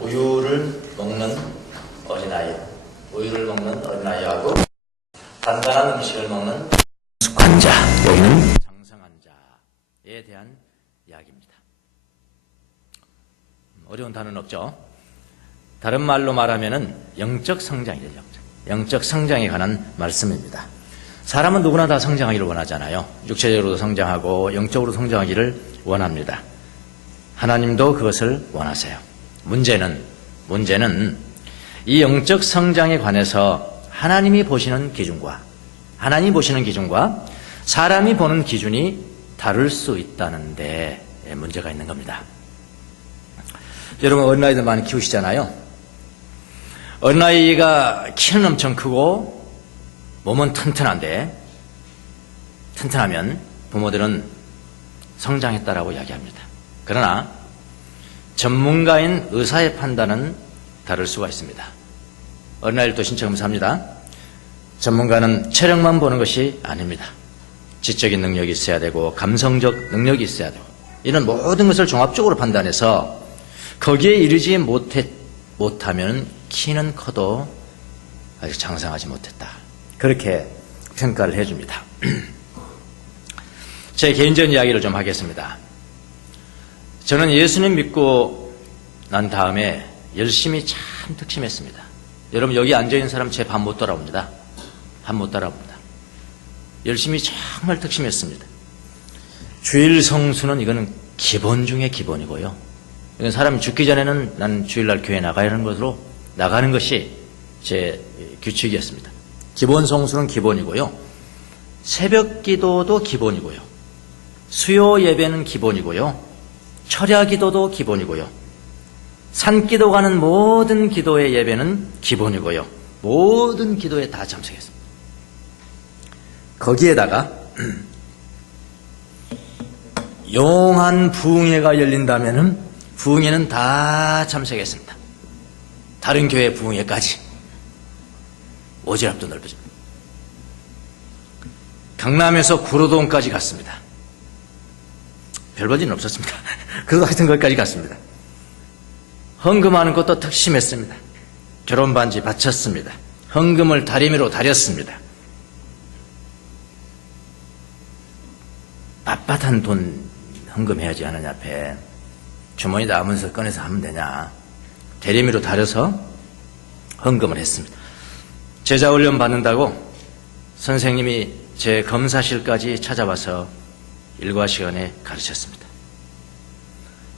우유를 먹는 어린아이, 우유를 먹는 어린아이하고 단단한 음식을 먹는 숙환자, 여기는 장성한 자에 대한 이야기입니다. 어려운 단어는 없죠. 다른 말로 말하면은 영적 성장이죠. 영적 성장에 관한 말씀입니다. 사람은 누구나 다 성장하기를 원하잖아요. 육체적으로도 성장하고 영적으로 성장하기를 원합니다. 하나님도 그것을 원하세요. 문제는 이 영적 성장에 관해서 하나님이 보시는 기준과 사람이 보는 기준이 다를 수 있다는데 문제가 있는 겁니다. 여러분 어린아이들 많이 키우시잖아요. 어린아이가 키는 엄청 크고 몸은 튼튼하면 부모들은 성장했다라고 이야기합니다. 그러나 전문가인 의사의 판단은 다를 수가 있습니다. 어린아이들도 신체검사합니다. 전문가는 체력만 보는 것이 아닙니다. 지적인 능력이 있어야 되고 감성적 능력이 있어야 되고 이런 모든 것을 종합적으로 판단해서 거기에 이르지 못하면 키는 커도 아직 장성하지 못했다. 그렇게 평가를 해줍니다. 제 개인적인 이야기를 좀 하겠습니다. 저는 예수님 믿고 난 다음에 열심히 참 특심했습니다. 여러분 여기 앉아있는 사람 제 밥 못 따라옵니다. 열심히 정말 특심했습니다. 주일 성수는 이거는 기본 중에 기본이고요. 이건 사람이 죽기 전에는 난 주일날 교회 나가야 하는 것으로 나가는 것이 제 규칙이었습니다. 기본 성수는 기본이고요. 새벽 기도도 기본이고요. 수요 예배는 기본이고요. 철야 기도도 기본이고요. 산기도 가는 모든 기도의 예배는 기본이고요. 모든 기도에 다 참석했습니다. 거기에다가 용한 부흥회가 열린다면은 부흥회는 다 참석했습니다. 다른 교회 부흥회까지 오지랖도 넓어집니다. 강남에서 구로동까지 갔습니다. 별 볼일은 없었습니다. 그래도 하여튼 거기까지 갔습니다. 헌금하는 것도 특심했습니다. 결혼반지 바쳤습니다. 헌금을 다리미로 다렸습니다. 빳빳한 돈 헌금해야지 하느냐 앞에 주머니 남으면서 꺼내서 하면 되냐. 다리미로 다려서 헌금을 했습니다. 제자 훈련 받는다고 선생님이 제 검사실까지 찾아와서 일과 시간에 가르쳤습니다.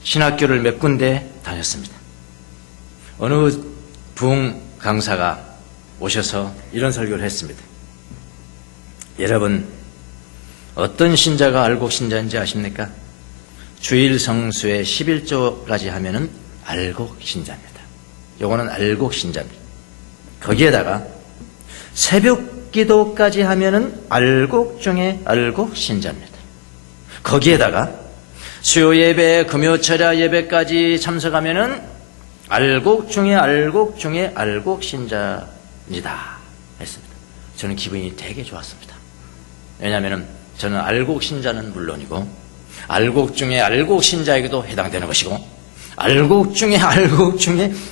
신학교를 몇 군데 다녔습니다. 어느 부흥 강사가 오셔서 이런 설교를 했습니다. 여러분 어떤 신자가 알곡 신자인지 아십니까? 주일 성수에 11조까지 하면은 알곡 신자입니다. 요거는 알곡 신자입니다. 거기에다가 새벽 기도까지 하면은 알곡 중에 알곡 신자입니다. 거기에다가 수요 예배, 금요 철야 예배까지 참석하면은 알곡 중에 알곡 신자입니다. 했습니다. 저는 기분이 되게 좋았습니다. 왜냐하면은 저는 알곡 신자는 물론이고 알곡 중에 알곡 신자에게도 해당되는 것이고 알곡 중에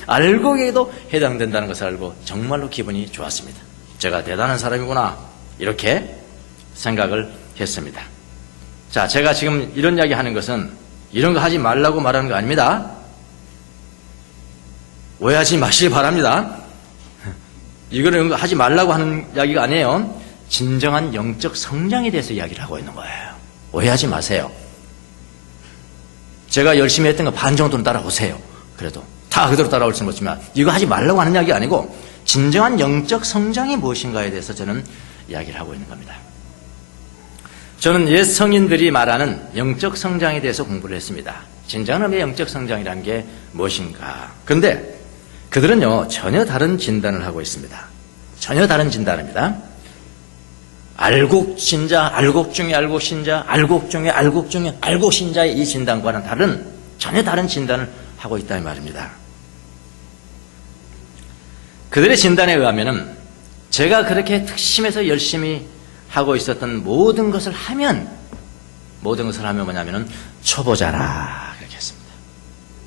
알곡에게도 해당된다는 것을 알고 정말로 기분이 좋았습니다. 제가 대단한 사람이구나 이렇게 생각을 했습니다. 자, 제가 지금 이런 이야기 하는 것은 이런 거 하지 말라고 말하는 거 아닙니다. 오해하지 마시기 바랍니다. 이런 거 하지 말라고 하는 이야기가 아니에요. 진정한 영적 성장에 대해서 이야기를 하고 있는 거예요. 오해하지 마세요. 제가 열심히 했던 거 반 정도는 따라오세요. 그래도 다 그대로 따라올 수는 없지만 이거 하지 말라고 하는 이야기가 아니고 진정한 영적 성장이 무엇인가에 대해서 저는 이야기를 하고 있는 겁니다. 저는 옛 성인들이 말하는 영적 성장에 대해서 공부를 했습니다. 진정한 의미의 영적 성장이라는 게 무엇인가. 그런데 그들은요 전혀 다른 진단을 하고 있습니다. 전혀 다른 진단입니다. 알곡 신자, 알곡 중에 알곡 신자, 알곡 중에 알곡 신자의 이 진단과는 전혀 다른 진단을 하고 있다 이 말입니다. 그들의 진단에 의하면은 제가 그렇게 특심해서 열심히 하고 있었던 모든 것을 하면 뭐냐면은 초보자라 그렇게 했습니다.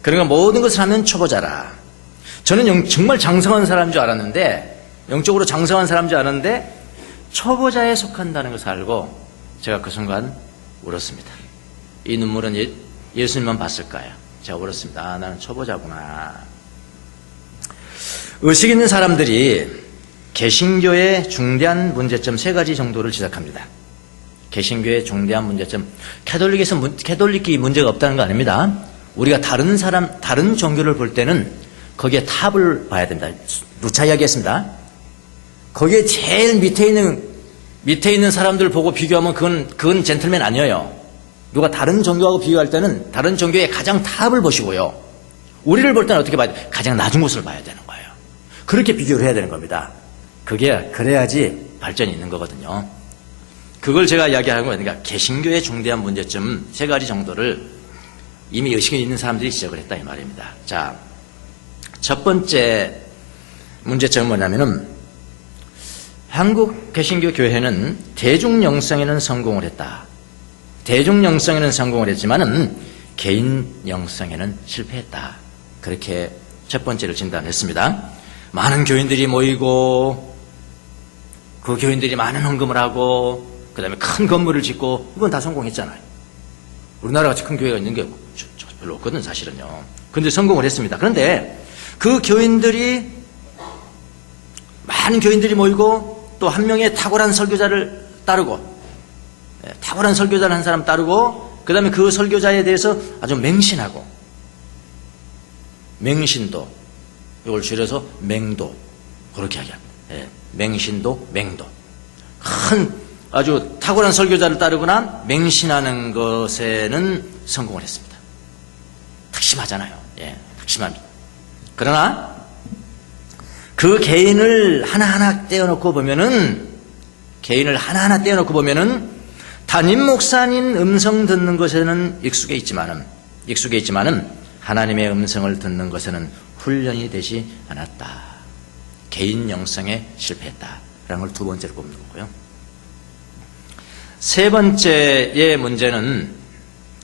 그러니까 모든 것을 하면 초보자라. 저는 정말 장성한 사람인 줄 알았는데, 영적으로 장성한 사람인 줄 알았는데 초보자에 속한다는 것을 알고 제가 그 순간 울었습니다. 이 눈물은 예수님만 봤을 거예요. 제가 울었습니다. 아, 나는 초보자구나. 의식 있는 사람들이 개신교의 중대한 문제점 3가지 정도를 지적합니다. 개신교의 중대한 문제점, 캐톨릭이 문제가 없다는 거 아닙니다. 우리가 다른 종교를 볼 때는 거기에 탑을 봐야 됩니다. 누차 이야기했습니다. 거기에 제일 밑에 있는 사람들 보고 비교하면 그건 젠틀맨 아니에요. 누가 다른 종교하고 비교할 때는 다른 종교의 가장 탑을 보시고요. 우리를 볼 때는 어떻게 봐야 돼? 가장 낮은 곳을 봐야 되는 거예요. 그렇게 비교를 해야 되는 겁니다. 그래야지 발전이 있는 거거든요. 그걸 제가 이야기하는 거니까 그러니까 개신교의 중대한 문제점 3가지 정도를 이미 의식이 있는 사람들이 지적을 했다 이 말입니다. 자, 첫 번째 문제점은 뭐냐면은 한국 개신교 교회는 대중 영성에는 성공을 했다. 대중 영성에는 성공을 했지만은 개인 영성에는 실패했다. 그렇게 첫 번째를 진단했습니다. 많은 교인들이 모이고 그 교인들이 많은 헌금을 하고 그 다음에 큰 건물을 짓고 이건 다 성공했잖아요. 우리나라 같이 큰 교회가 있는 게 별로 없거든 사실은요. 그런데 성공을 했습니다. 그런데 그 교인들이 많은 교인들이 모이고 또 한 명의 탁월한 설교자를 따르고 탁월한 설교자를 한 사람 따르고 그 다음에 그 설교자에 대해서 아주 맹신하고 맹신도 이걸 줄여서 맹도 그렇게 이야기합니다. 맹신도 맹도 큰 아주 탁월한 설교자를 따르거나 맹신하는 것에는 성공을 했습니다. 특심하잖아요. 특심합니다. 그러나 그 개인을 하나하나 떼어놓고 보면은 담임 목사님 음성 듣는 것에는 익숙해 있지만은 하나님의 음성을 듣는 것에는 훈련이 되지 않았다. 개인 영성에 실패했다라는 걸 두 번째로 꼽는 거고요. 세 번째의 문제는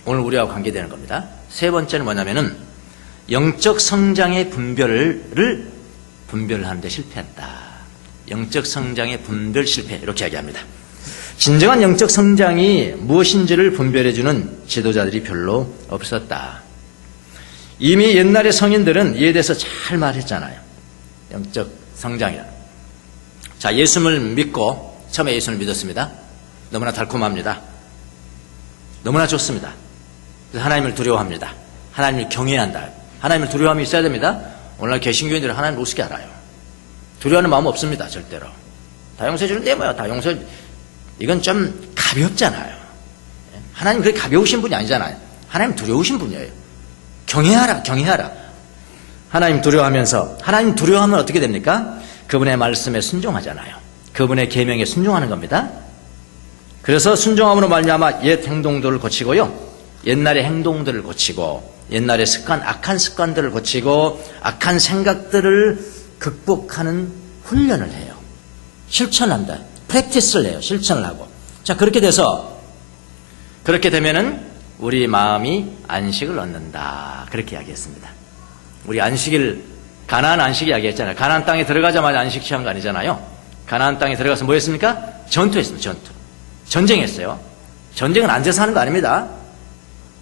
오늘 우리와 관계되는 겁니다. 세 번째는 뭐냐면은 영적 성장의 분별하는데 실패했다. 영적 성장의 분별 실패 이렇게 이야기합니다. 진정한 영적 성장이 무엇인지를 분별해주는 지도자들이 별로 없었다. 이미 옛날의 성인들은 이에 대해서 잘 말했잖아요. 영적 성장이라. 자, 예수를 믿고 처음에 예수를 믿었습니다. 너무나 달콤합니다. 너무나 좋습니다. 그래서 하나님을 두려워합니다. 하나님을 경외한다. 하나님을 두려워함이 있어야 됩니다. 오늘날 개신교인들은 하나님을 우습게 알아요. 두려워하는 마음 없습니다. 절대로. 다 용서해 주는데 뭐야. 다 용서해. 이건 좀 가볍잖아요. 하나님 그렇게 가벼우신 분이 아니잖아요. 하나님 두려우신 분이에요. 경외하라. 하나님 두려워하면서 하나님 두려워하면 어떻게 됩니까? 그분의 말씀에 순종하잖아요. 그분의 계명에 순종하는 겁니다. 그래서 순종함으로 말미암아 옛 행동들을 고치고요. 옛날의 행동들을 고치고 옛날의 악한 습관들을 고치고 악한 생각들을 극복하는 훈련을 해요. 실천한다. 프랙티스를 해요. 실천을 하고. 자, 그렇게 되면은 우리 마음이 안식을 얻는다. 그렇게 이야기했습니다. 우리 가나안 안식 이야기했잖아요. 가나안 땅에 들어가자마자 안식 취한 거 아니잖아요. 가나안 땅에 들어가서 뭐 했습니까? 전투했습니다. 전쟁했어요. 전쟁은 앉아서 하는 거 아닙니다.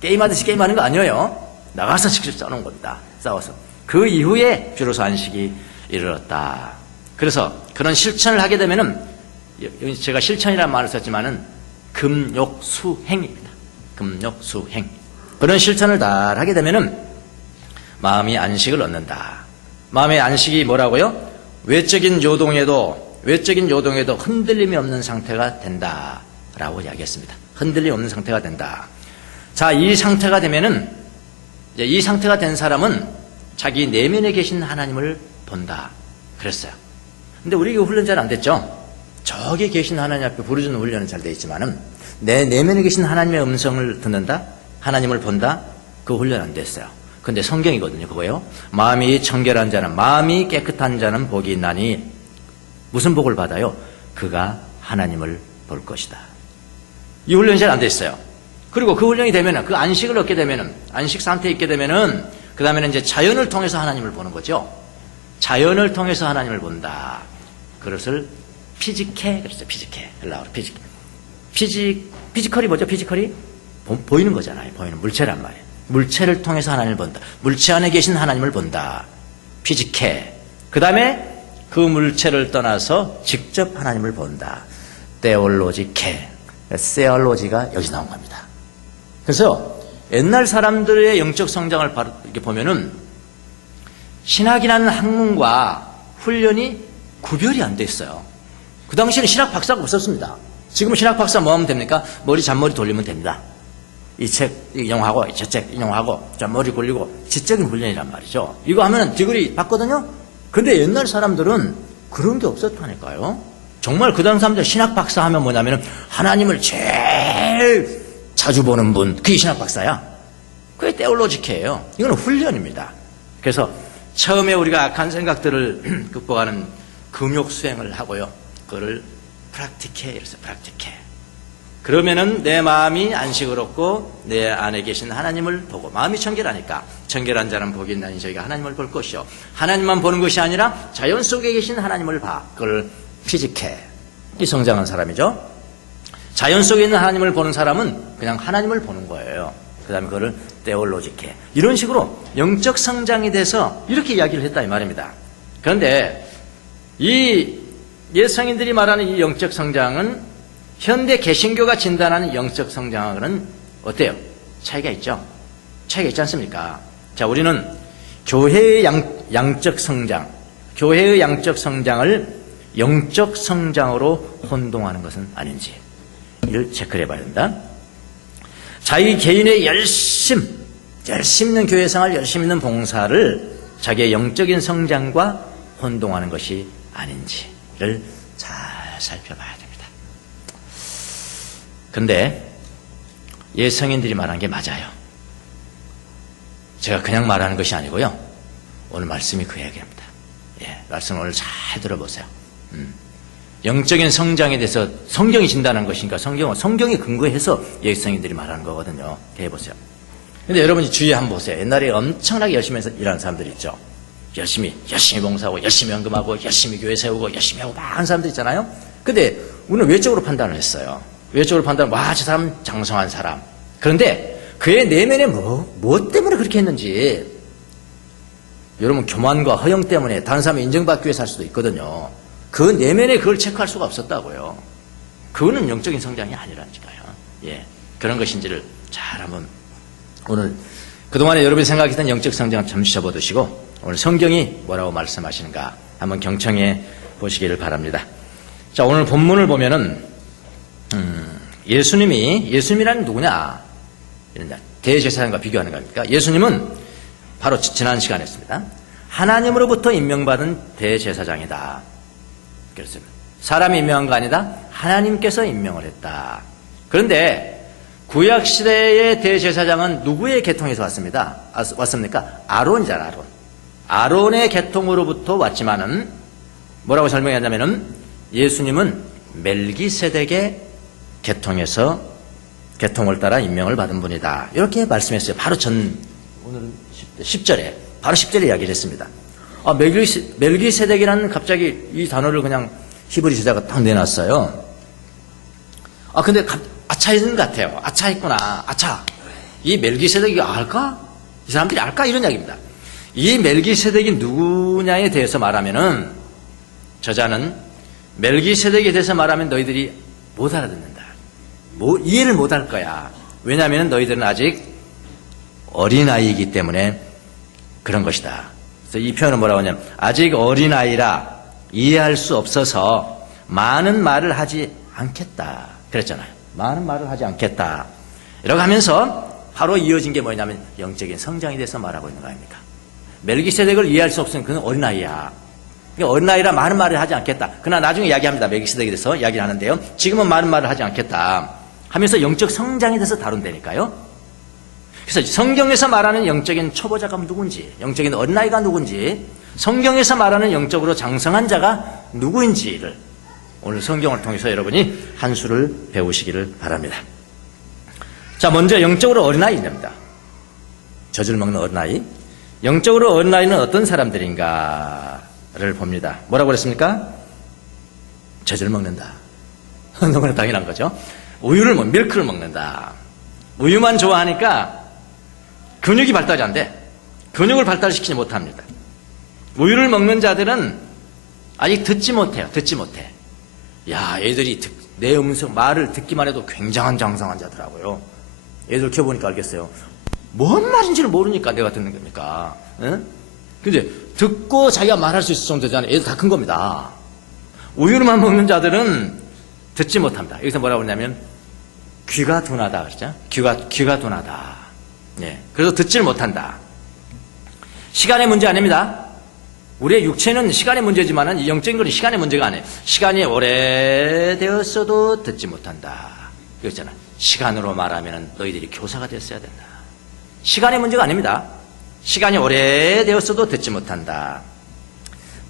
게임하듯이 게임하는 거 아니에요. 나가서 직접 싸우는 겁니다. 싸워서. 그 이후에 비로소 안식이 이르렀다. 그래서 그런 실천을 하게 되면은 제가 실천이라는 말을 썼지만은 금욕수행입니다. 금욕수행. 그런 실천을 다 하게 되면은 마음이 안식을 얻는다. 마음의 안식이 뭐라고요? 외적인 요동에도 흔들림이 없는 상태가 된다라고 이야기했습니다. 흔들림이 없는 상태가 된다. 자, 이 상태가 되면은 이 상태가 된 사람은 자기 내면에 계신 하나님을 본다. 그랬어요. 근데 우리 교회 훈련 잘 안 됐죠? 저기 계신 하나님 앞에 부르짖는 훈련은 잘 돼 있지만은 내 내면에 계신 하나님의 음성을 듣는다? 하나님을 본다? 그 훈련 안 됐어요. 근데 성경이거든요. 그거요. 마음이 청결한 자는, 마음이 깨끗한 자는 복이 있나니 무슨 복을 받아요? 그가 하나님을 볼 것이다. 이 훈련이 잘 안 됐어요. 그리고 그 훈련이 되면은, 그 안식을 얻게 되면은, 안식 상태에 있게 되면은, 그 다음에는 이제 자연을 통해서 하나님을 보는 거죠. 자연을 통해서 하나님을 본다. 그것을 피지케, 그랬어요. 피지케. 헬라어로 피지컬이 뭐죠? 피지컬이? 보이는 거잖아요. 보이는 물체란 말이에요. 물체를 통해서 하나님을 본다. 물체 안에 계신 하나님을 본다. 피지케. 그 다음에 그 물체를 떠나서 직접 하나님을 본다. 테올로지케. 세올로지가 여기서 나온 겁니다. 그래서 옛날 사람들의 영적 성장을 이렇게 보면은 신학이라는 학문과 훈련이 구별이 안 돼 있어요. 그 당시에는 신학 박사가 없었습니다. 지금은 신학 박사 뭐 하면 됩니까? 머리 잔머리 돌리면 됩니다. 이 책 인용하고 저 책 인용하고 잔머리 굴리고 지적인 훈련이란 말이죠. 이거 하면 디그리 받거든요. 근데 옛날 사람들은 그런 게 없었다니까요. 정말 그 당시 사람들 신학 박사 하면 뭐냐면은 하나님을 제일 자주 보는 분, 그게 신학 박사야. 그게 테올로지케예요. 이건 훈련입니다. 그래서 처음에 우리가 악한 생각들을 극복하는 금욕 수행을 하고요. 그거를 프락티케 이랬어요. 프락티케. 그러면은 내 마음이 안식을 얻고 내 안에 계신 하나님을 보고, 마음이 청결하니까 청결한 자는 복이 있나니 저희가 하나님을 볼 것이요, 하나님만 보는 것이 아니라 자연 속에 계신 하나님을 봐. 그걸 피지케. 이 성장한 사람이죠. 자연 속에 있는 하나님을 보는 사람은 그냥 하나님을 보는 거예요. 그 다음에 그거를 테올로지케. 이런 식으로 영적 성장이 돼서 이렇게 이야기를 했다 이 말입니다. 그런데 이 예성인들이 말하는 이 영적 성장은 현대 개신교가 진단하는 영적 성장하고는 어때요? 차이가 있죠? 차이가 있지 않습니까? 자, 우리는 교회의 양적 성장, 교회의 양적 성장을 영적 성장으로 혼동하는 것은 아닌지 이를 체크를 해봐야 된다. 자기 개인의 열심 있는 교회생활, 열심 있는 봉사를 자기의 영적인 성장과 혼동하는 것이 아닌지를 잘 살펴봐야 됩니다. 근데 예성인들이 말한 게 맞아요. 제가 그냥 말하는 것이 아니고요. 오늘 말씀이 그 얘기입니다. 예, 말씀 오늘 잘 들어보세요. 영적인 성장에 대해서 성경이 진단한 것이니까 성경이 근거해서 예성인들이 말하는 거거든요. 해보세요. 근데 여러분이 주위에 한번 보세요. 옛날에 엄청나게 열심히 해서 일하는 사람들 있죠. 열심히 봉사하고, 열심히 헌금하고, 열심히 교회 세우고, 열심히 하고 막 하는 사람들 있잖아요. 근데 우리는 외적으로 판단을 했어요. 외적으로 판단을, 와, 저 사람 장성한 사람. 그런데 그의 내면에 뭐 때문에 그렇게 했는지, 여러분 교만과 허영 때문에 다른 사람이 인정받기 위해서 할 수도 있거든요. 그 내면에 그걸 체크할 수가 없었다고요. 그거는 영적인 성장이 아니라니까요. 예, 그런 것인지를 잘 한번 오늘 그동안에 여러분이 생각했던 영적 성장을 잠시 접어두시고 오늘 성경이 뭐라고 말씀하시는가 한번 경청해 보시기를 바랍니다. 자, 오늘 본문을 보면은 예수님이라는 누구냐? 대제사장과 비교하는 겁니까? 예수님은 바로 지난 시간에 했습니다. 하나님으로부터 임명받은 대제사장이다. 그래서 사람이 임명한 거 아니다. 하나님께서 임명을 했다. 그런데 구약시대의 대제사장은 누구의 계통에서 왔습니까? 아론이잖아, 아론. 아론의 계통으로부터 왔지만은 뭐라고 설명했냐면은 예수님은 멜기세덱의 계통을 따라 임명을 받은 분이다. 이렇게 말씀했어요. 바로 오늘 10절에, 바로 10절에 이야기를 했습니다. 멜기세덱이라는 갑자기 이 단어를 그냥 히브리 저자가 딱 내놨어요. 근데 아차인 것 같아요. 아차했구나. 아차. 이 멜기세덱이 알까? 이 사람들이 알까? 이런 이야기입니다. 이 멜기세덱이 누구냐에 대해서 말하면은 저자는 멜기세덱에 대해서 말하면 너희들이 못 알아듣는다. 이해를 못 할 거야. 왜냐하면 너희들은 아직 어린아이이기 때문에 그런 것이다. 그래서 이 표현은 뭐라고 하냐면 아직 어린아이라 이해할 수 없어서 많은 말을 하지 않겠다. 그랬잖아요. 많은 말을 하지 않겠다. 이렇게 하면서 바로 이어진 게 뭐냐면 영적인 성장에 대해서 말하고 있는 거 아닙니까? 멜기세덱을 이해할 수 없으면 그는 어린아이야. 어린아이라 많은 말을 하지 않겠다. 그러나 나중에 이야기합니다. 멜기세덱에 대해서 이야기를 하는데요. 지금은 많은 말을 하지 않겠다 하면서 영적 성장에 대해서 다룬다니까요. 그래서 성경에서 말하는 영적인 초보자가 누군지, 영적인 어린아이가 누군지, 성경에서 말하는 영적으로 장성한 자가 누구인지를 오늘 성경을 통해서 여러분이 한 수를 배우시기를 바랍니다. 자, 먼저 영적으로 어린아이입니다. 젖을 먹는 어린아이. 영적으로 어린아이는 어떤 사람들인가? 봅니다. 뭐라고 그랬습니까? 젖을 먹는다. 너무나 당연한 거죠. 밀크를 먹는다. 우유만 좋아하니까 근육이 발달이 안 돼. 근육을 발달시키지 못합니다. 우유를 먹는 자들은 아직 듣지 못해요. 듣지 못해. 야, 애들이 내 말을 듣기만 해도 굉장한 장성한 자더라고요. 애들 키워보니까 알겠어요. 뭔 말인지를 모르니까 내가 듣는 겁니까? 응? 근데 듣고 자기가 말할 수 있을 정도 되잖아요. 애들 다 큰 겁니다. 우유만 먹는 자들은 듣지 못합니다. 여기서 뭐라고 그러냐면 귀가 둔하다 그러죠. 귀가 둔하다. 예. 그래서 듣지를 못한다. 시간의 문제 아닙니다. 우리의 육체는 시간의 문제지만은 영적인 것은 시간의 문제가 아니에요. 시간이 오래되었어도 듣지 못한다. 그랬잖아. 시간으로 말하면 너희들이 교사가 됐어야 된다. 시간의 문제가 아닙니다. 시간이 오래되었어도 듣지 못한다.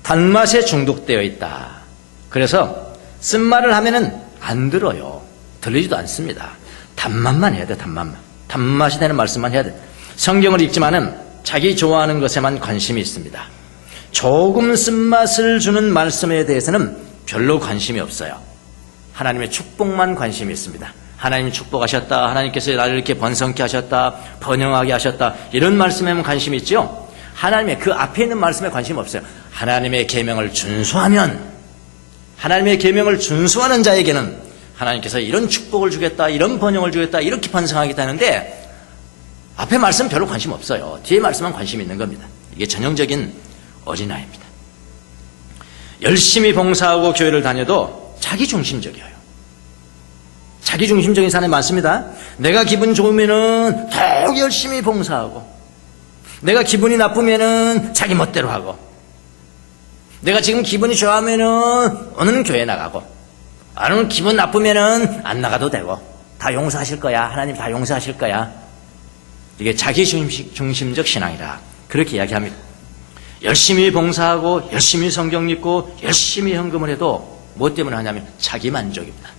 단맛에 중독되어 있다. 그래서 쓴말을 하면은 안 들어요. 들리지도 않습니다. 단맛만 해야 돼. 단맛이 되는 말씀만 해야 돼. 성경을 읽지만은 자기 좋아하는 것에만 관심이 있습니다. 조금 쓴맛을 주는 말씀에 대해서는 별로 관심이 없어요. 하나님의 축복만 관심이 있습니다. 하나님이 축복하셨다. 하나님께서 나를 이렇게 번성케 하셨다. 번영하게 하셨다. 이런 말씀에만 관심이 있죠. 하나님의 그 앞에 있는 말씀에 관심이 없어요. 하나님의 계명을 준수하면, 하나님의 계명을 준수하는 자에게는 하나님께서 이런 축복을 주겠다. 이런 번영을 주겠다. 이렇게 번성하겠다 하는데 앞에 말씀 별로 관심 없어요. 뒤에 말씀만 관심이 있는 겁니다. 이게 전형적인 어린아이입니다. 열심히 봉사하고 교회를 다녀도 자기중심적이에요. 자기중심적인 사람이 많습니다. 내가 기분 좋으면은 더욱 열심히 봉사하고, 내가 기분이 나쁘면은 자기 멋대로 하고, 내가 지금 기분이 좋아하면은 오늘은 교회 나가고, 오늘 기분 나쁘면은 안 나가도 되고, 다 용서하실 거야. 하나님 다 용서하실 거야. 이게 자기중심적 신앙이라 그렇게 이야기합니다. 열심히 봉사하고 열심히 성경 읽고 열심히 헌금을 해도 뭐 때문에 하냐면 자기 만족입니다.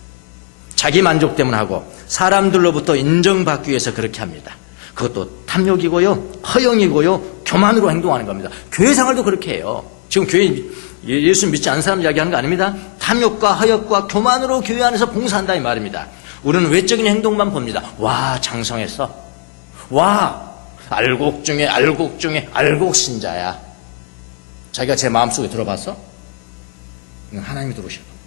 자기 만족 때문에 하고 사람들로부터 인정받기 위해서 그렇게 합니다. 그것도 탐욕이고요, 허영이고요, 교만으로 행동하는 겁니다. 교회 생활도 그렇게 해요. 지금 교회 예수 믿지 않는 사람 이야기하는 거 아닙니다. 탐욕과 허역과 교만으로 교회 안에서 봉사한다 이 말입니다. 우리는 외적인 행동만 봅니다. 와, 장성했어. 와, 알곡 중에 알곡 신자야. 자기가 제 마음속에 들어봤어? 이건 하나님이 들어오실 겁니다.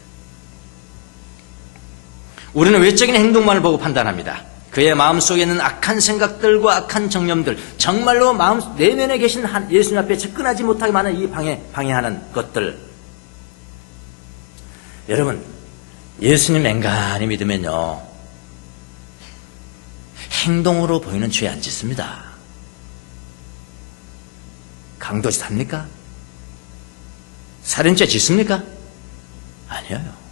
우리는 외적인 행동만을 보고 판단합니다. 그의 마음속에 있는 악한 생각들과 악한 정념들, 정말로 마음 내면에 계신 예수님 앞에 접근하지 못하게 많은 이 방해하는 것들. 여러분, 예수님 맹간히 믿으면요, 행동으로 보이는 죄 안 짓습니다. 강도짓 합니까? 살인죄 짓습니까? 아니에요.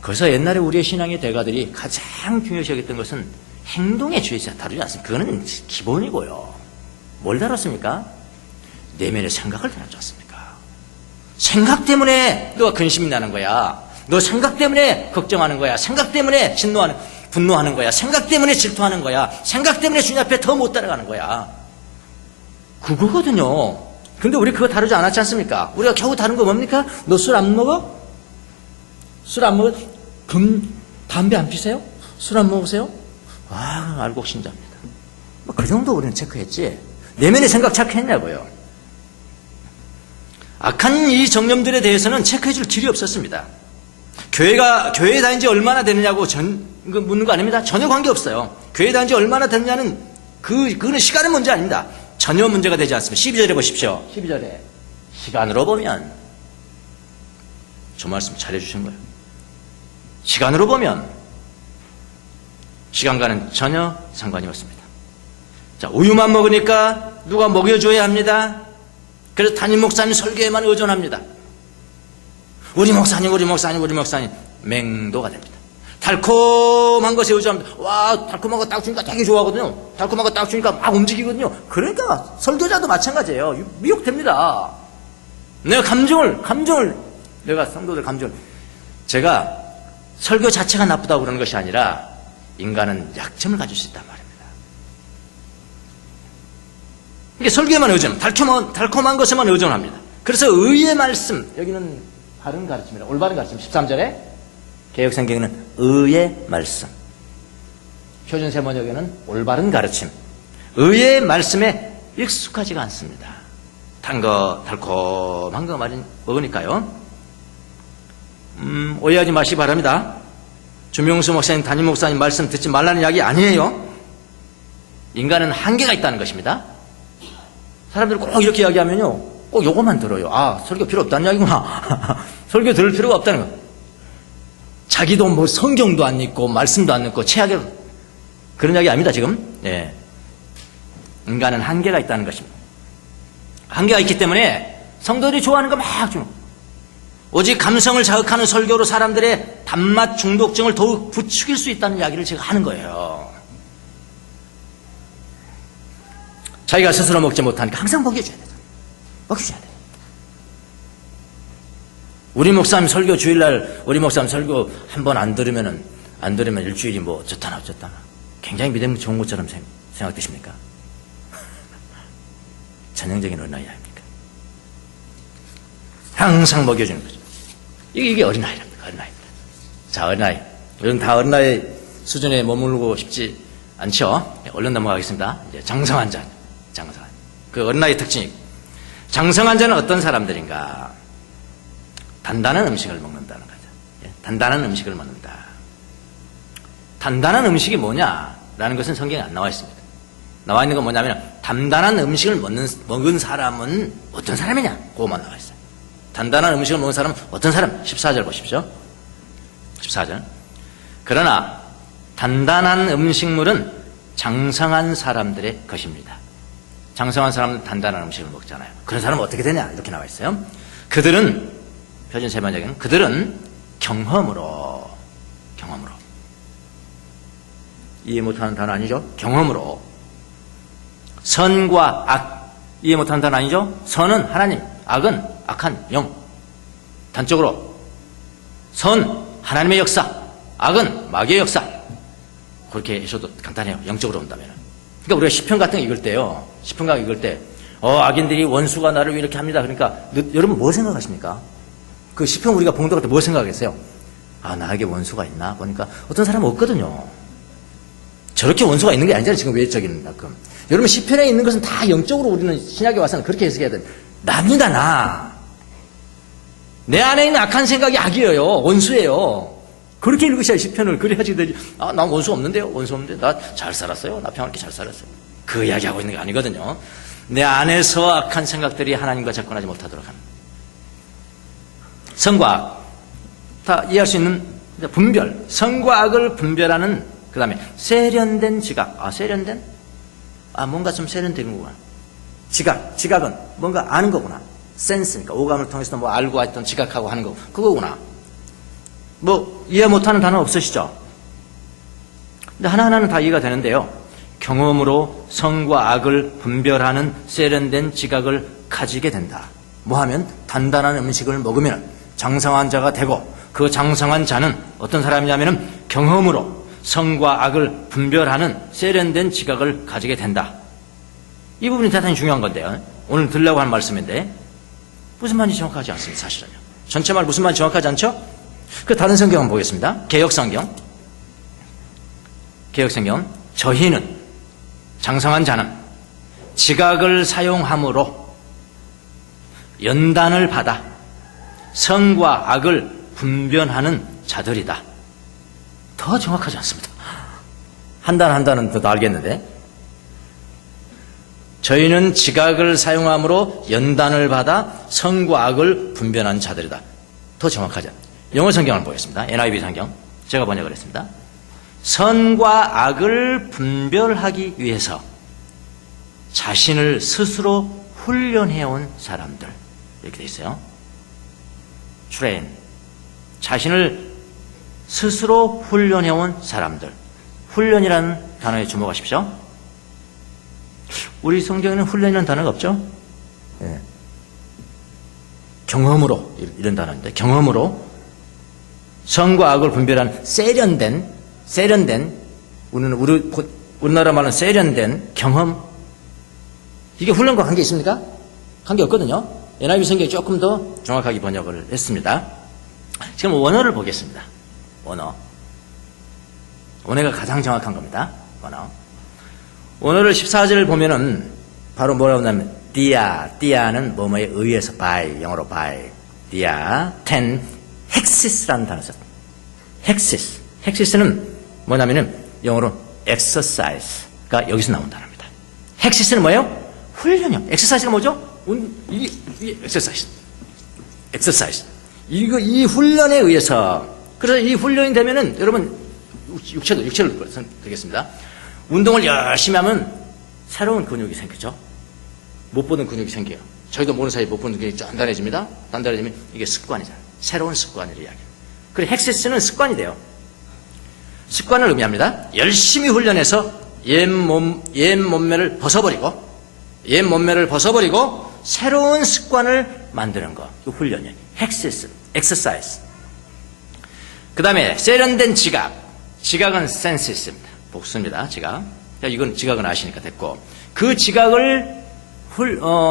그래서 옛날에 우리의 신앙의 대가들이 가장 중요시 여겼던 것은 행동의 죄에 다루지 않습니다. 그거는 기본이고요. 뭘 다뤘습니까? 내면의 생각을 다루지 않습니까? 생각 때문에 너가 근심이 나는 거야. 너 생각 때문에 걱정하는 거야. 생각 때문에 분노하는 거야. 생각 때문에 질투하는 거야. 생각 때문에 주님 앞에 더 못 따라가는 거야. 그거거든요. 근데 우리 그거 다루지 않았지 않습니까? 우리가 겨우 다룬 거 뭡니까? 너 술 안 먹어? 술 안 먹어? 담배 안 피세요? 술 안 먹으세요? 아, 알곡 신자입니다. 뭐 그 정도 우리는 체크했지. 내면의 생각 체크했냐고요. 악한 이 정념들에 대해서는 체크해줄 길이 없었습니다. 교회에 다닌 지 얼마나 되느냐고 묻는 거 아닙니다. 전혀 관계없어요. 교회에 다닌 지 얼마나 됐냐는 그거는 시간의 문제 아닙니다. 전혀 문제가 되지 않습니다. 12절에 보십시오. 12절에 시간으로 보면, 저 말씀 잘해주신 거예요. 시간으로 보면 시간과는 전혀 상관이 없습니다. 자, 우유만 먹으니까 누가 먹여줘야 합니다. 그래서 담임 목사님 설교에만 의존합니다. 우리 목사님 맹도가 됩니다. 달콤한 것에 의존합니다. 와, 달콤한 거 딱 주니까 되게 좋아하거든요. 달콤한 거 딱 주니까 막 움직이거든요. 그러니까 설교자도 마찬가지예요. 미혹됩니다. 내가 내가 성도들 감정을, 제가 설교 자체가 나쁘다고 그러는 것이 아니라 인간은 약점을 가질 수 있단 말입니다. 이게 설교에만 의존합니다. 달콤한 것에만 의존합니다. 그래서 의의 말씀, 여기는 바른 가르침이라, 올바른 가르침. 13절에 개역성경에는 의의 말씀, 표준세번역에는 올바른 가르침. 의의 말씀에 익숙하지가 않습니다. 단 거, 달콤한 거 많이 먹으니까요. 오해하지 마시기 바랍니다. 주명수 목사님, 담임 목사님 말씀 듣지 말라는 이야기 아니에요. 인간은 한계가 있다는 것입니다. 사람들이 꼭 이렇게 이야기하면요, 꼭 요것만 들어요. 아, 설교 필요 없다는 이야기구나. 설교 들을 필요가 없다는 거. 자기도 뭐 성경도 안 읽고 말씀도 안 읽고 최악의 그런 이야기 아닙니다, 지금. 예. 인간은 한계가 있다는 것입니다. 한계가 있기 때문에 성도들이 좋아하는 거 막 주는 거예요. 오직 감성을 자극하는 설교로 사람들의 단맛 중독증을 더욱 부추길 수 있다는 이야기를 제가 하는 거예요. 자기가 스스로 먹지 못하니까 항상 먹여줘야 돼요. 먹여줘야 돼요. 우리 목사님 설교 주일날 우리 목사님 설교 한 번 안 들으면 일주일이 뭐 어쩌다나 굉장히 믿음이 좋은 것처럼 생각되십니까? 전형적인 어린아이 아닙니까? 항상 먹여주는 거죠. 이게 어린아이랍니다. 어린아이입니다. 자, 어린아이. 우리는 다 어린아이 수준에 머물고 싶지 않죠? 얼른 넘어가겠습니다. 이제 장성한 자. 장성한. 그 어린아이의 특징이. 장성한 자는 어떤 사람들인가? 단단한 음식을 먹는다는 거죠. 단단한 음식을 먹는다. 단단한 음식이 뭐냐라는 것은 성경에 안 나와 있습니다. 나와 있는 건 뭐냐면 단단한 음식을 먹은 사람은 어떤 사람이냐? 그거만 나와 있어요. 단단한 음식을 먹은 사람은 어떤 사람? 14절 보십시오. 14절. 그러나 단단한 음식물은 장성한 사람들의 것입니다. 장성한 사람은 단단한 음식을 먹잖아요. 그런 사람은 어떻게 되냐? 이렇게 나와 있어요. 그들은, 표준 세번역에는 그들은 경험으로 이해 못하는 단어 아니죠? 경험으로 선과 악, 이해 못하는 단어 아니죠? 선은 하나님, 악은 악한 영. 단적으로 선, 하나님의 역사, 악은 마귀의 역사. 그렇게 해서도 간단해요. 영적으로 본다면. 그러니까 우리가 시편 같은 거 읽을 때요, 시편 같은 거 읽을 때 악인들이 원수가 나를 왜 이렇게 합니다. 그러니까 여러분 뭐 생각하십니까? 그 시편 우리가 봉독할 때 뭐 생각했어요? 아, 나에게 원수가 있나? 보니까 어떤 사람은 없거든요. 저렇게 원수가 있는 게 아니잖아요. 지금 외적인 만큼. 여러분 시편에 있는 것은 다 영적으로 우리는 신약에 와서는 그렇게 해석해야 돼. 납니다, 나. 내 안에 있는 악한 생각이 악이에요. 원수예요. 그렇게 읽으셔야 시편을. 그래야지 되지. 아, 난 원수 없는데요. 원수 없는데. 나 잘 살았어요. 나 평안하게 잘 살았어요. 그 이야기하고 있는 게 아니거든요. 내 안에서 악한 생각들이 하나님과 접근하지 못하도록 합니다. 선과 악. 다 이해할 수 있는 분별. 선과 악을 분별하는 그 다음에 세련된 지각. 아, 세련된? 아, 뭔가 좀 세련된 거구나. 지각은 뭔가 아는 거구나. 센스니까 오감을 통해서 뭐 알고 했던 지각하고 하는 거 그거구나. 뭐 이해 못하는 단어 없으시죠? 근데 하나하나는 다 이해가 되는데요. 경험으로 선과 악을 분별하는 세련된 지각을 가지게 된다. 뭐 하면 단단한 음식을 먹으면 장성한 자가 되고, 그 장성한 자는 어떤 사람이냐면은 경험으로 선과 악을 분별하는 세련된 지각을 가지게 된다. 이 부분이 대단히 중요한 건데요. 오늘 들으려고 하는 말씀인데 무슨 말인지 정확하지 않습니다. 사실은요. 전체 말 무슨 말인지 정확하지 않죠? 그 다른 성경 한번 보겠습니다. 개역성경. 저희는, 장성한 자는 지각을 사용함으로 연단을 받아 선과 악을 분별하는 자들이다. 더 정확하지 않습니다. 한 단은 더 알겠는데, 저희는 지각을 사용함으로 연단을 받아 선과 악을 분별하는 자들이다. 더 정확하지 않습니다. 영어 성경을 보겠습니다. NIV 성경. 제가 번역을 했습니다. 선과 악을 분별하기 위해서 자신을 스스로 훈련해온 사람들. 이렇게 돼 있어요. train. 자신을 스스로 훈련해온 사람들. 훈련이라는 단어에 주목하십시오. 우리 성경에는 훈련이라는 단어가 없죠? 예. 경험으로, 이런 단어인데, 경험으로 선과 악을 분별한 세련된, 우리나라 말은 세련된 경험. 이게 훈련과 관계 있습니까? 관계 없거든요. NIV 성경이 조금 더 정확하게 번역을 했습니다. 지금 원어를 보겠습니다. 원어가 가장 정확한 겁니다. 원어를 14절을 보면은 바로 뭐라고 하냐면 디아는 뭐뭐에 의해서 by, 영어로 by, 디아, ten, 헥시스라는 단어 썼습니다. 헥시스는 뭐냐면은 영어로 exercise가 여기서 나온 단어입니다. 헥시스는 뭐예요? 훈련이요. 엑서사이즈가 뭐죠? 이게 엑서사이즈. 이 훈련에 의해서, 그래서 이 훈련이 되면은, 여러분, 육체로 되겠습니다. 운동을 열심히 하면 새로운 근육이 생기죠. 못 보던 근육이 생겨요. 저희도 모르는 사이에 못 보는 근육이 단단해집니다. 단단해지면 이게 습관이잖아요. 새로운 습관을 이야기해요. 그리고 헥시스는 습관이 돼요. 습관을 의미합니다. 열심히 훈련해서 옛 몸매를 벗어버리고 새로운 습관을 만드는 거. 그 훈련이에요. 헥시스, 엑서사이즈. 그 다음에 세련된 지각. 지각은 센시스입니다. 복수입니다. 지각. 이건 지각은 아시니까 됐고. 그 지각을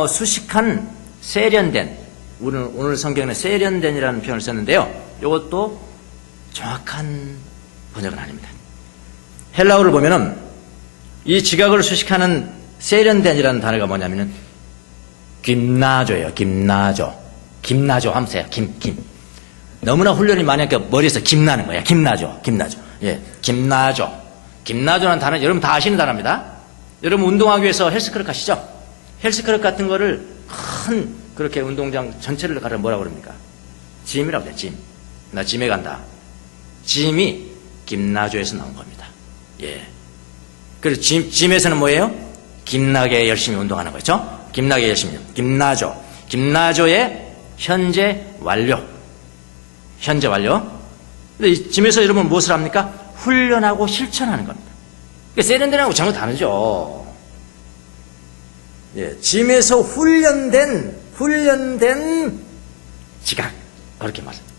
수식한 세련된, 오늘 성경에 세련된이라는 표현을 썼는데요. 이것도 정확한 번역은 아닙니다. 헬라어를 보면은 이 지각을 수식하는 세련된이라는 단어가 뭐냐면은 김나조예요. 김나조 하면서요. 너무나 훈련이 많이 하니까 머리에서 김나는 거야. 김나조. 예, 김나조라는 단어 여러분 다 아시는 단어입니다. 여러분 운동하기 위해서 헬스클럽 가시죠? 헬스클럽 같은 거를 큰 그렇게 운동장 전체를 가려 뭐라고 그럽니까? 짐이라고 해요. 짐. 나 짐에 간다. 짐이 김나조에서 나온 겁니다. 예. 그래서 짐에서는 뭐예요? 김나게 열심히 운동하는 거죠. 김나게 열심히. 김나조의 현재 완료. 근데 이 짐에서 여러분 무엇을 합니까? 훈련하고 실천하는 겁니다. 그러니까 세련된하고 전혀 다르죠. 예, 짐에서 훈련된 지각. 그렇게 말합니다.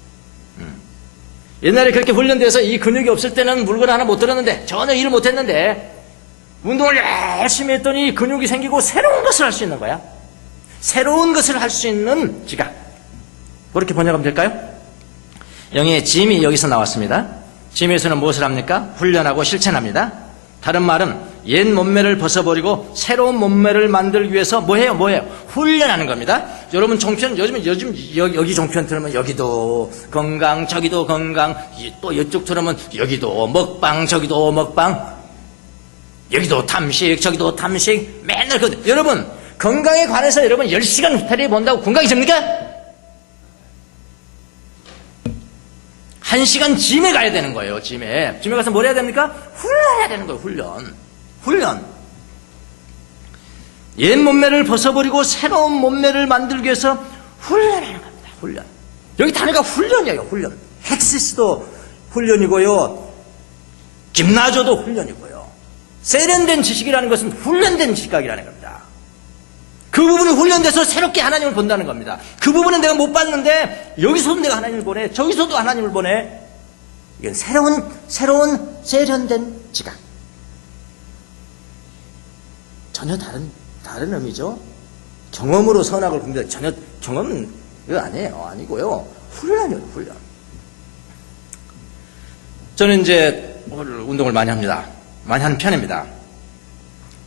옛날에 그렇게 훈련돼서 이 근육이 없을 때는 물건 하나 못 들었는데, 전혀 일을 못 했는데, 운동을 열심히 했더니 근육이 생기고 새로운 것을 할 수 있는 거야. 새로운 것을 할 수 있는 지각. 그렇게 번역하면 될까요? 영의 짐이 여기서 나왔습니다. 짐에서는 무엇을 합니까? 훈련하고 실천합니다. 다른 말은 옛 몸매를 벗어버리고 새로운 몸매를 만들기 위해서 뭐해요? 훈련하는 겁니다. 여러분 종편, 요즘 여기 종편 들으면 여기도 건강, 저기도 건강, 또 이쪽 들으면 여기도 먹방, 저기도 먹방, 여기도 탐식, 저기도 탐식, 맨날 여러분, 건강에 관해서 여러분 10시간 텔레비 본다고 건강이 됩니까? 1시간 짐에 가야 되는 거예요, 짐에 가서 뭘 해야 됩니까? 훈련해야 되는 거예요, 훈련. 옛 몸매를 벗어버리고 새로운 몸매를 만들기 위해서 훈련하는 겁니다, 훈련. 여기 단어가 훈련이에요, 훈련. 헥시스도 훈련이고요, 김나조도 훈련이고요. 세련된 지식이라는 것은 훈련된 지각이라는 겁니다. 그 부분이 훈련돼서 새롭게 하나님을 본다는 겁니다. 그 부분은 내가 못 봤는데 여기서도 내가 하나님을 보내, 저기서도 하나님을 보내. 이건 새로운 세련된 지각. 전혀 다른 의미죠. 경험으로 선악을 봅니다. 전혀 경험은 이거 아니고요. 훈련이에요, 훈련. 저는 이제 운동을 많이 합니다. 많이 하는 편입니다.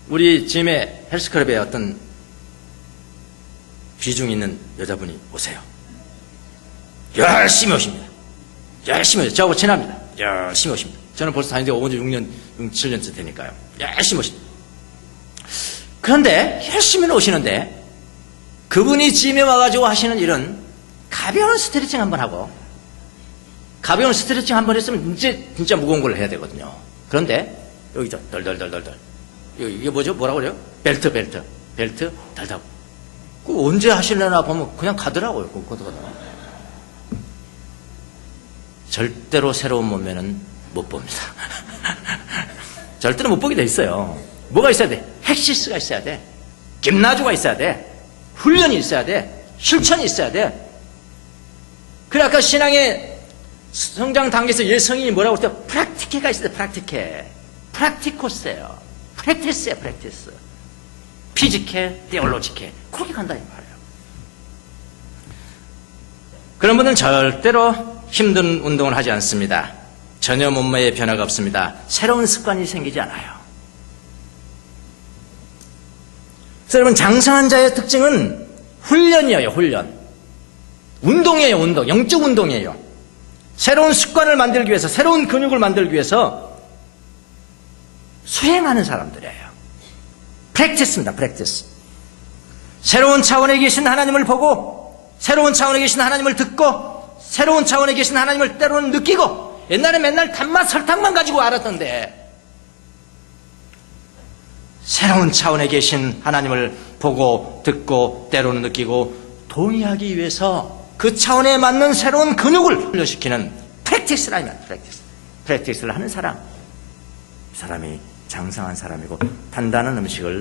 우리 짐의 헬스클럽에 어떤 비중 있는 여자분이 오세요. 열심히 오십니다. 저하고 친합니다. 열심히 오십니다. 저는 벌써 다닌 지가 5년, 6년, 7년째 되니까요. 열심히 오십니다. 그런데 열심히는 오시는데 그분이 짐에 와가지고 하시는 일은 가벼운 스트레칭 한번 하고, 가벼운 스트레칭 한번 했으면 이제 진짜 무거운 걸 해야 되거든요. 그런데 여기죠, 덜덜덜덜. 이게 뭐죠? 뭐라고 그래요? 벨트 덜덜. 그 언제 하실려나 보면 그냥 가더라고요. 절대로 새로운 몸매는 못 봅니다. 절대로 못 보게 돼 있어요. 뭐가 있어야 돼? 헥시스가 있어야 돼. 김나조가 있어야 돼. 훈련이 있어야 돼. 실천이 있어야 돼. 그래, 아까 신앙의 성장 단계에서 예성이 뭐라고 했어요? 프락티케가 있어야 돼. 프락티코스예요. 프랙티스예요, 프랙티스. 피지케, 테올로지케. 그렇게 간다 이 말이에요. 그런 분들은 절대로 힘든 운동을 하지 않습니다. 전혀 몸매에 변화가 없습니다. 새로운 습관이 생기지 않아요. 그래서 여러분, 장성한 자의 특징은 훈련이에요. 훈련. 운동이에요. 운동. 영적 운동이에요. 새로운 습관을 만들기 위해서, 새로운 근육을 만들기 위해서 수행하는 사람들이에요. 프랙티스입니다. 프랙티스. 새로운 차원에 계신 하나님을 보고, 새로운 차원에 계신 하나님을 듣고, 새로운 차원에 계신 하나님을 때로는 느끼고, 옛날에 맨날 단맛 설탕만 가지고 알았던데, 새로운 차원에 계신 하나님을 보고, 듣고, 때로는 느끼고, 동의하기 위해서 그 차원에 맞는 새로운 근육을 훈련시키는 프랙티스라 하면 프랙티스. 프랙티스를 하는 사람, 이 사람이 장성한 사람이고 단단한 음식을